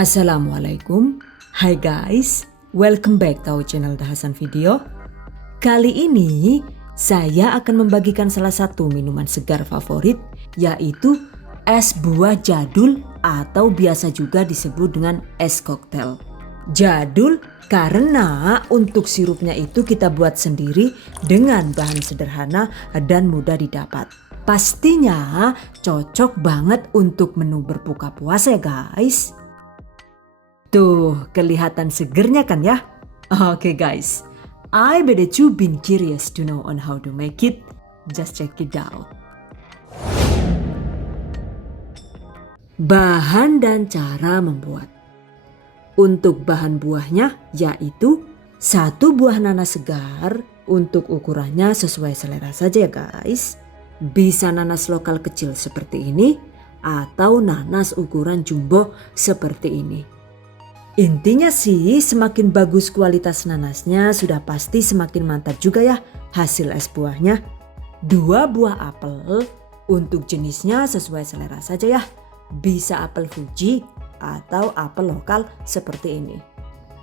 Assalamualaikum. Hai guys, welcome back to our channel Dahasan Video. Kali ini saya akan membagikan salah satu minuman segar favorit, yaitu es buah jadul atau biasa juga disebut dengan es koktel. Jadul karena untuk sirupnya itu kita buat sendiri dengan bahan sederhana dan mudah didapat. Pastinya cocok banget untuk menu berbuka puasa ya guys. Tuh, kelihatan segernya kan ya? Oke guys, I bet that you been curious to know on how to make it. Just check it out. Bahan dan cara membuat. Untuk bahan buahnya yaitu 1 buah nanas segar. Untuk ukurannya sesuai selera saja ya guys. Bisa nanas lokal kecil seperti ini atau nanas ukuran jumbo seperti ini. Intinya sih semakin bagus kualitas nanasnya sudah pasti semakin mantap juga ya hasil es buahnya. 2 buah apel, untuk jenisnya sesuai selera saja ya. Bisa apel Fuji atau apel lokal seperti ini.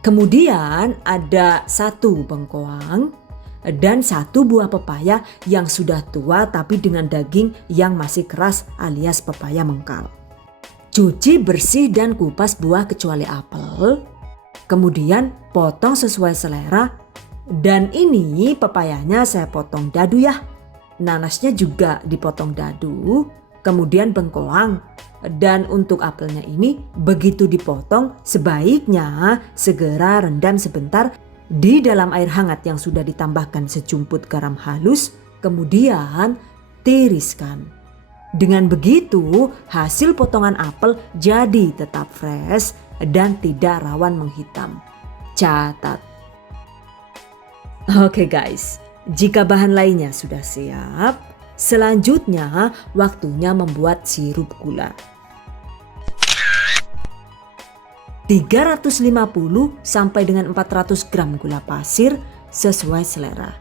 Kemudian ada 1 bengkoang dan 1 buah pepaya yang sudah tua tapi dengan daging yang masih keras alias pepaya mengkal. Cuci bersih dan kupas buah kecuali apel. Kemudian potong sesuai selera. Dan ini pepayanya saya potong dadu ya. Nanasnya juga dipotong dadu. Kemudian bengkoang. Dan untuk apelnya ini begitu dipotong sebaiknya segera rendam sebentar di dalam air hangat yang sudah ditambahkan sejumput garam halus. Kemudian tiriskan. Dengan begitu, hasil potongan apel jadi tetap fresh dan tidak rawan menghitam. Catat. Oke guys, jika bahan lainnya sudah siap, selanjutnya waktunya membuat sirup gula. 350 sampai dengan 400 gram gula pasir sesuai selera.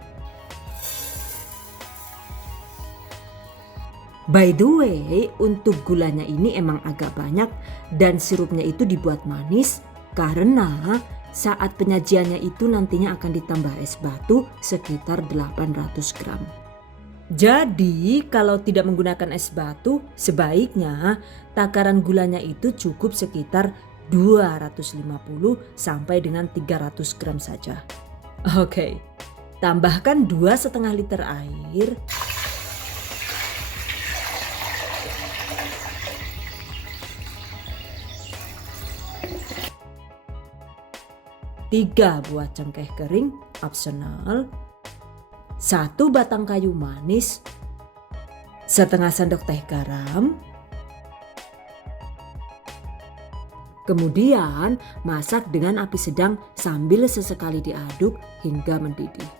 By the way, untuk gulanya ini emang agak banyak dan sirupnya itu dibuat manis karena saat penyajiannya itu nantinya akan ditambah es batu sekitar 800 gram. Jadi kalau tidak menggunakan es batu sebaiknya takaran gulanya itu cukup sekitar 250 sampai dengan 300 gram saja. Oke, tambahkan 2,5 liter air. 3 buah cengkeh kering opsional, 1 batang kayu manis, setengah sendok teh garam. Kemudian masak dengan api sedang sambil sesekali diaduk hingga mendidih.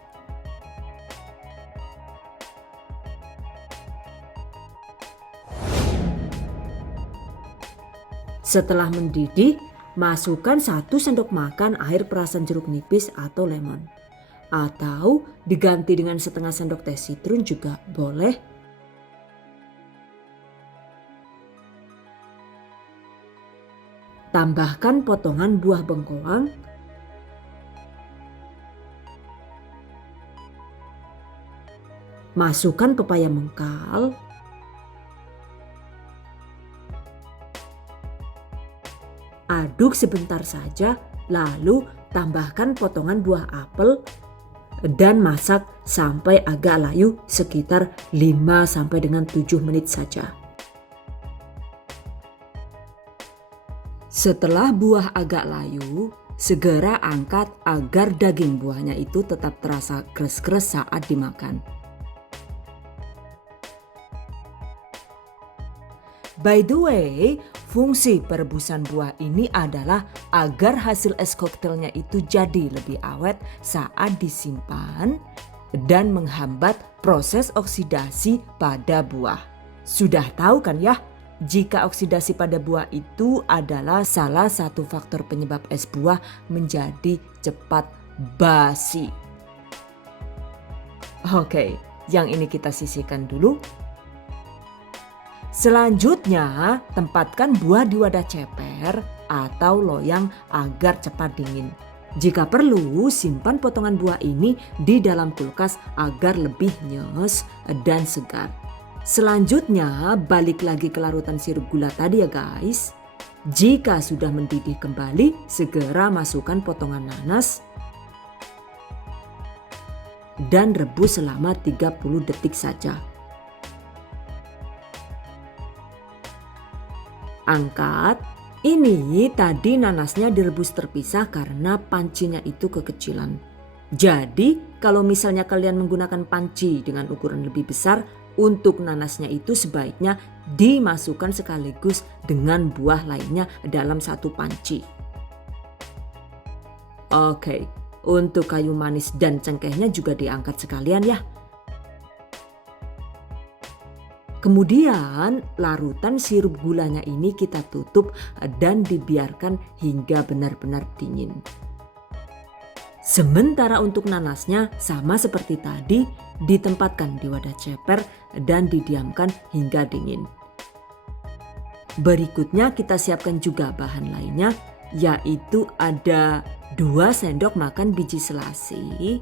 Setelah mendidih, masukkan 1 sendok makan air perasan jeruk nipis atau lemon. Atau diganti dengan setengah sendok teh sitrun juga boleh. Tambahkan potongan buah bengkoang. Masukkan pepaya mengkal. Aduk sebentar saja, lalu tambahkan potongan buah apel dan masak sampai agak layu sekitar 5 sampai dengan 7 menit saja. Setelah buah agak layu, segera angkat agar daging buahnya itu tetap terasa kres-kres saat dimakan. By the way, fungsi perebusan buah ini adalah agar hasil es koktelnya itu jadi lebih awet saat disimpan dan menghambat proses oksidasi pada buah. Sudah tahu kan ya, jika oksidasi pada buah itu adalah salah satu faktor penyebab es buah menjadi cepat basi. Oke, yang ini kita sisihkan dulu. Selanjutnya, tempatkan buah di wadah ceper atau loyang agar cepat dingin. Jika perlu, simpan potongan buah ini di dalam kulkas agar lebih nyes dan segar. Selanjutnya, balik lagi ke larutan sirup gula tadi ya guys. Jika sudah mendidih kembali, segera masukkan potongan nanas dan rebus selama 30 detik saja. Angkat. Ini tadi nanasnya direbus terpisah karena pancinya itu kekecilan. Jadi kalau misalnya kalian menggunakan panci dengan ukuran lebih besar, untuk nanasnya itu sebaiknya dimasukkan sekaligus dengan buah lainnya dalam satu panci. Oke, untuk kayu manis dan cengkehnya juga diangkat sekalian ya. Kemudian larutan sirup gulanya ini kita tutup dan dibiarkan hingga benar-benar dingin. Sementara untuk nanasnya sama seperti tadi, ditempatkan di wadah ceper dan didiamkan hingga dingin. Berikutnya kita siapkan juga bahan lainnya, yaitu ada 2 sendok makan biji selasih.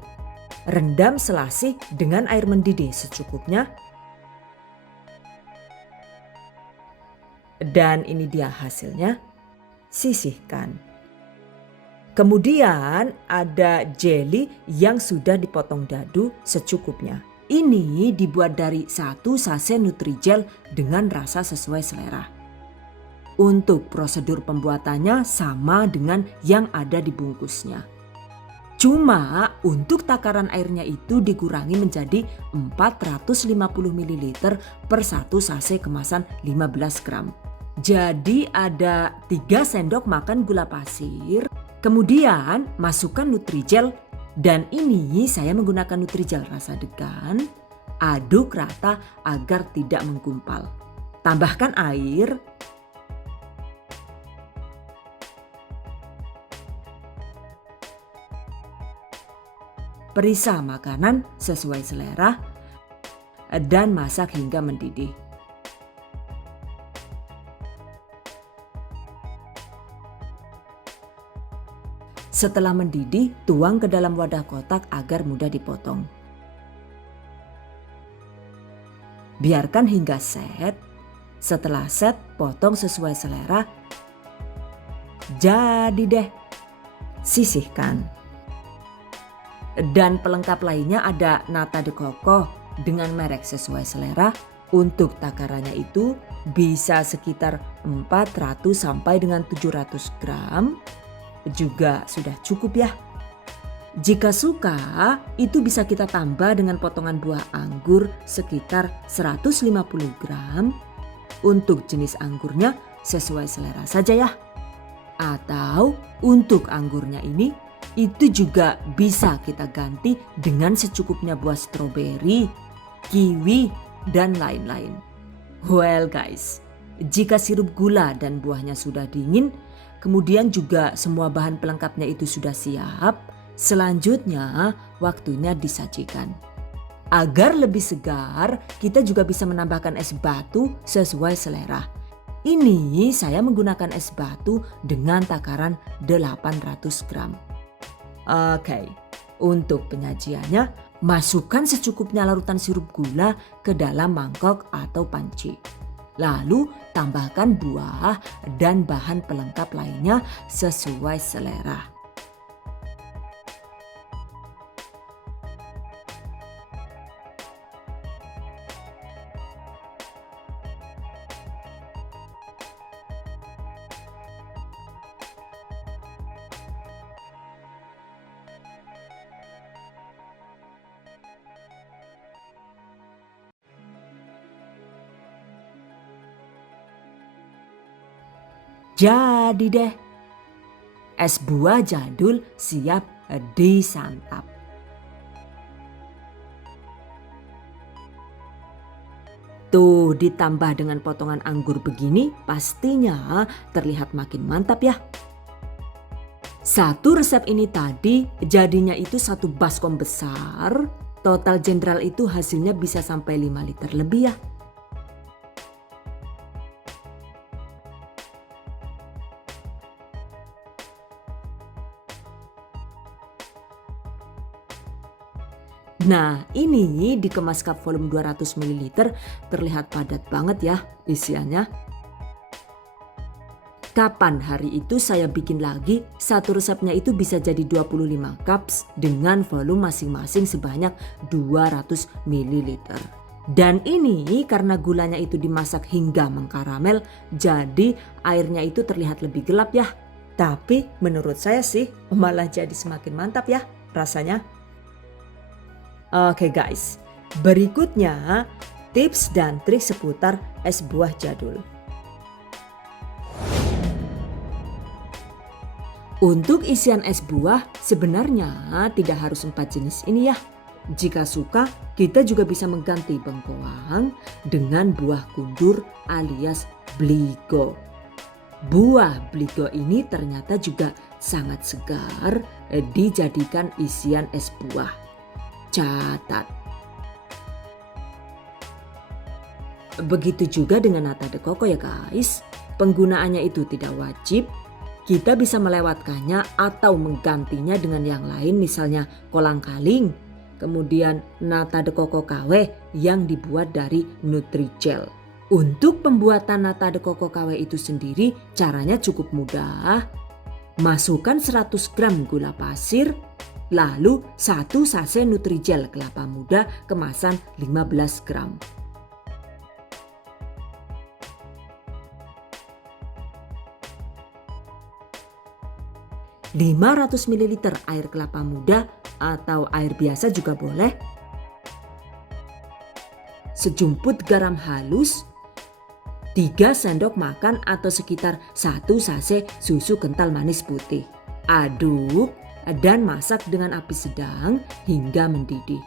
Rendam selasih dengan air mendidih secukupnya. Dan ini dia hasilnya, sisihkan. Kemudian ada jelly yang sudah dipotong dadu secukupnya. Ini dibuat dari 1 sachet Nutrijel dengan rasa sesuai selera. Untuk prosedur pembuatannya sama dengan yang ada di bungkusnya. Cuma untuk takaran airnya itu dikurangi menjadi 450 ml per 1 sachet kemasan 15 gram. Jadi ada 3 sendok makan gula pasir, kemudian masukkan Nutrijel, dan ini saya menggunakan Nutrijel rasa degan. Aduk rata agar tidak menggumpal. Tambahkan air. Perisa makanan sesuai selera dan masak hingga mendidih. Setelah mendidih, tuang ke dalam wadah kotak agar mudah dipotong. Biarkan hingga set. Setelah set, potong sesuai selera. Jadi deh, sisihkan. Dan pelengkap lainnya ada nata de coco dengan merek sesuai selera. Untuk takarannya itu bisa sekitar 400 sampai dengan 700 gram. Juga sudah cukup ya. Jika suka, itu bisa kita tambah dengan potongan buah anggur sekitar 150 gram. Untuk jenis anggurnya sesuai selera saja ya. Atau untuk anggurnya ini, itu juga bisa kita ganti dengan secukupnya buah stroberi, kiwi, dan lain-lain. Well guys, jika sirup gula dan buahnya sudah dingin, kemudian juga semua bahan pelengkapnya itu sudah siap, selanjutnya waktunya disajikan. Agar lebih segar, kita juga bisa menambahkan es batu sesuai selera. Ini saya menggunakan es batu dengan takaran 800 gram. Oke, untuk penyajiannya, masukkan secukupnya larutan sirup gula ke dalam mangkok atau panci. Lalu tambahkan buah dan bahan pelengkap lainnya sesuai selera. Jadi deh, es buah jadul siap disantap. Tuh, ditambah dengan potongan anggur begini, pastinya terlihat makin mantap ya. Satu resep ini tadi jadinya itu 1 baskom besar. Total general itu hasilnya bisa sampai 5 liter lebih ya. Nah, ini dikemas cup volume 200 ml terlihat padat banget ya isiannya. Kapan hari itu saya bikin lagi, satu resepnya itu bisa jadi 25 cups dengan volume masing-masing sebanyak 200 ml. Dan ini karena gulanya itu dimasak hingga mengkaramel, jadi airnya itu terlihat lebih gelap ya. Tapi menurut saya sih malah jadi semakin mantap ya rasanya. Oke guys, berikutnya tips dan trik seputar es buah jadul. Untuk isian es buah sebenarnya tidak harus 4 jenis ini ya. Jika suka, kita juga bisa mengganti bengkoang dengan buah kundur alias bligo. Buah bligo ini ternyata juga sangat segar dijadikan isian es buah. Catat. Begitu juga dengan nata de coco ya guys. Penggunaannya itu tidak wajib. Kita bisa melewatkannya atau menggantinya dengan yang lain, misalnya kolang-kaling, kemudian nata de coco KW yang dibuat dari Nutrijel. Untuk pembuatan nata de coco KW itu sendiri caranya cukup mudah. Masukkan 100 gram gula pasir, lalu 1 sachet Nutrijel kelapa muda kemasan 15 gram. 500 ml air kelapa muda atau air biasa juga boleh. Sejumput garam halus, 3 sendok makan atau sekitar 1 sachet susu kental manis putih. Aduk dan masak dengan api sedang hingga mendidih.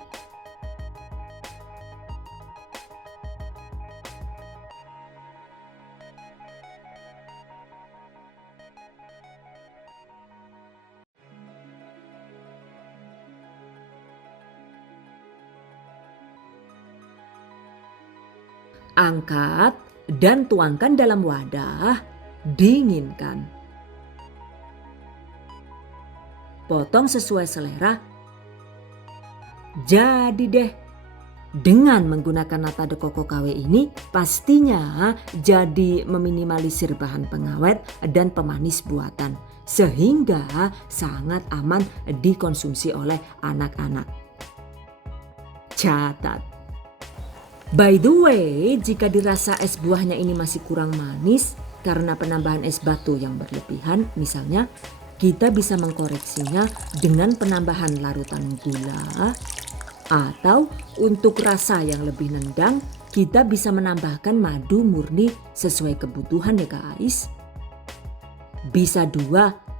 Angkat dan tuangkan dalam wadah, dinginkan. Potong sesuai selera. Jadi deh, dengan menggunakan nata de coco KW ini pastinya jadi meminimalisir bahan pengawet dan pemanis buatan, sehingga sangat aman dikonsumsi oleh anak-anak. Catat. By the way, jika dirasa es buahnya ini masih kurang manis karena penambahan es batu yang berlebihan misalnya, kita bisa mengkoreksinya dengan penambahan larutan gula, atau untuk rasa yang lebih nendang kita bisa menambahkan madu murni sesuai kebutuhan ya guys. Bisa 2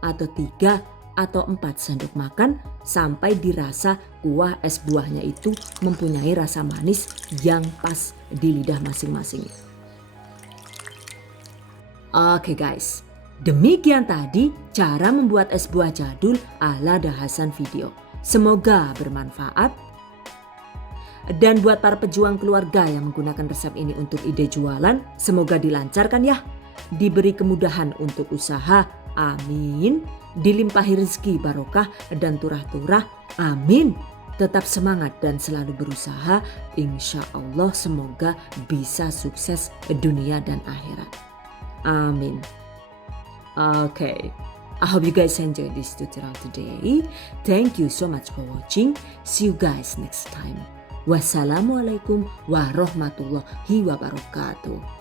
atau 3 atau 4 sendok makan sampai dirasa kuah es buahnya itu mempunyai rasa manis yang pas di lidah masing-masing. Oke guys, demikian tadi cara membuat es buah jadul ala Da Hasan video. Semoga bermanfaat. Dan buat para pejuang keluarga yang menggunakan resep ini untuk ide jualan, semoga dilancarkan ya. Diberi kemudahan untuk usaha, amin. Dilimpahi rezeki barokah dan turah-turah, amin. Tetap semangat dan selalu berusaha, insya Allah semoga bisa sukses dunia dan akhirat, amin. Okay, I hope you guys enjoyed this tutorial today. Thank you so much for watching. See you guys next time. Wassalamualaikum warahmatullahi wabarakatuh.